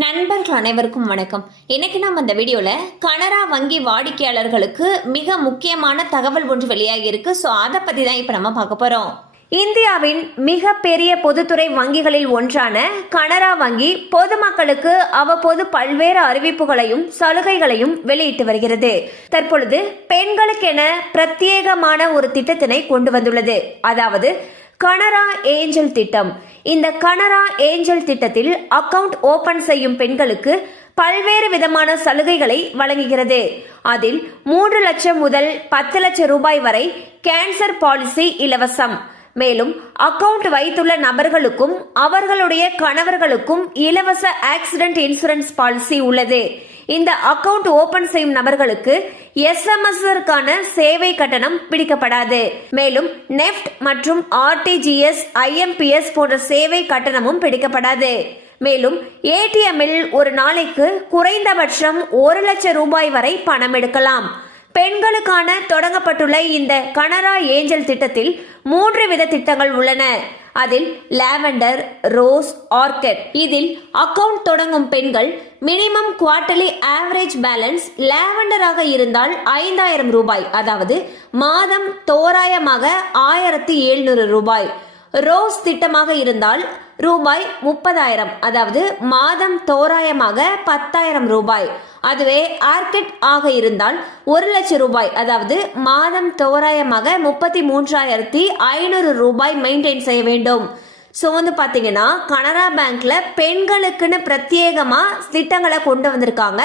நண்பர்கள் அனைவருக்கும் வணக்கம் இன்னைக்கு நாம் அந்த வீடியோவில் கனரா வங்கி வாடிக்கையாளர்களுக்கு மிக முக்கியமான தகவல் ஒன்று வெளியாகி இருக்கு ஸோ அதை பற்றி தான் இப்போ நம்ம பார்க்க போகிறோம் இந்தியாவின் மிகப்பெரிய பொதுத்துறை வங்கிகளில் ஒன்றான கனரா வங்கி பொதுமக்களுக்கு அவ்வப்போது பல்வேறு அறிவிப்புகளையும் சலுகைகளையும் வெளியிட்டு வருகிறது தற்பொழுது பெண்களுக்கென பிரத்யேகமான ஒரு திட்டத்தினை கொண்டு வந்துள்ளது அதாவது கனரா ஏஞ்சல் திட்டம் இந்த கனரா ஏஞ்சல் திட்டத்தில் அக்கவுண்ட் ஓபன் செய்யும் பெண்களுக்கு பல்வேறு விதமான சலுகைகளை வழங்குகிறது அதில் மூன்று லட்சம் முதல் பத்து லட்சம் ரூபாய் வரை கேன்சர் பாலிசி இலவசம் மேலும் அக்கவுண்ட் வைத்துள்ள நபர்களுக்கும் அவர்களுடைய கணவர்களுக்கும் இலவச ஆக்சிடென்ட் இன்சூரன்ஸ் பாலிசி உள்ளது இந்த அக்கவுண்ட் ஓபன் செய்யும் நபர்களுக்கு எஸ்எம்எஸ்ற்கான சேவை கட்டணம் பிடிக்கப்படாது மேலும் நெஃப்ட் மற்றும் ஆர்டிஜிஎஸ் ஐஎம்பிஎஸ் போன்ற சேவை கட்டணமும் பிடிக்கப்படாது மேலும் ஏடிஎம்மில் ஒரு நாளைக்கு குறைந்தபட்சம் ஒரு லட்சம் ரூபாய் வரை பணம் எடுக்கலாம் பெண்களுக்கான தொடங்கப்பட்டுள்ள இந்த கனரா ஏஞ்சல் திட்டத்தில் மூன்று வித திட்டங்கள் உள்ளன அதில் லாவெண்டர் ரோஸ் ஆர்கட் இதில் அக்கவுண்ட் தொடங்கும் பெண்கள் மினிமம் குவார்டர்லி ஆவரேஜ் பேலன்ஸ் லாவெண்டராக இருந்தால் ஐந்தாயிரம் ரூபாய் அதாவது மாதம் தோராயமாக ஆயிரத்தி எழுநூறு ரூபாய் ரோஸ் திட்டமாக இருந்தால் ரூபாய் முப்பதாயிரம் அதாவது மாதம் தோராயமாக பத்தாயிரம் ரூபாய் அதுவே ஆர்கிட் ஆக இருந்தால் ஒரு லட்சம் ரூபாய் அதாவது மாதம் தோராயமாக முப்பத்தி மூன்றாயிரத்தி ஐநூறு ரூபாய் மெயின்டைன் செய்ய வேண்டும் ஸோ வந்து பார்த்தீங்கன்னா கனரா பேங்க்கில் பெண்களுக்குன்னு பிரத்யேகமாக திட்டங்களை கொண்டு வந்திருக்காங்க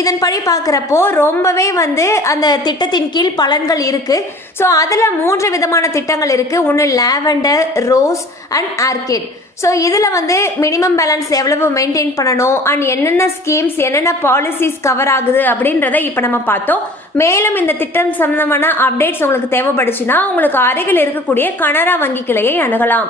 இதன்படி பார்க்குறப்போ ரொம்பவே வந்து அந்த திட்டத்தின் கீழ் பலன்கள் இருக்குது ஸோ அதில் மூன்று விதமான திட்டங்கள் இருக்குது ஒன்று lavender rose and orchid so இதில் வந்து மினிமம் பேலன்ஸ் எவ்வளவு மெயின்டைன் பண்ணணும் அண்ட் என்னென்ன ஸ்கீம்ஸ் என்னென்ன பாலிசிஸ் கவர் ஆகுது அப்படின்றத இப்போ நம்ம பார்த்தோம் மேலும் இந்த திட்டம் சம்பந்தமான அப்டேட்ஸ் உங்களுக்கு தேவைப்படுச்சுன்னா உங்களுக்கு அருகில் இருக்கக்கூடிய கனரா வங்கி கிளையை அணுகலாம்